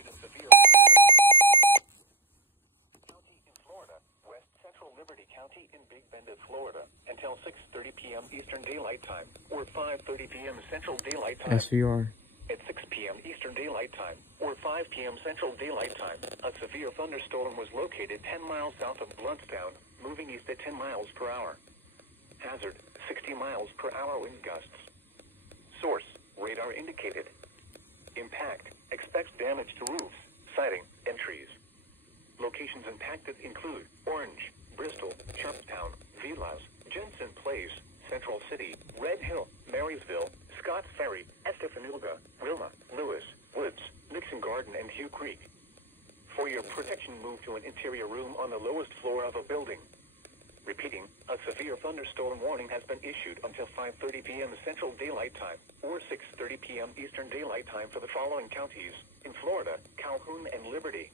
issued a severe county in Florida, West Central Liberty County in Big Bend of Florida, until 6:30 p.m. Eastern Daylight Time, or 5:30 p.m. Central Daylight Time. SVR. At 6 p.m. Eastern Daylight Time, or 5 p.m. Central Daylight Time, a severe thunderstorm was located 10 miles south of Bluntstown, moving east at 10 miles per hour. Hazard, 60 miles per hour wind gusts. Source, radar indicated. Impact, expects damage to roofs, siding, and trees. Locations impacted include Orange, Bristol, Chumptown, Villas, Jensen Place, Central City, Red Hill, Marysville, Scotts Ferry, Estefanilga, Wilma, Lewis, Woods, Nixon Garden, and Hugh Creek. For your protection, move to an interior room on the lowest floor of a building. Repeating, a severe thunderstorm warning has been issued until 5:30 p.m. Central Daylight Time, or 6:30 p.m. Eastern Daylight Time for the following counties in Florida: Calhoun and Liberty.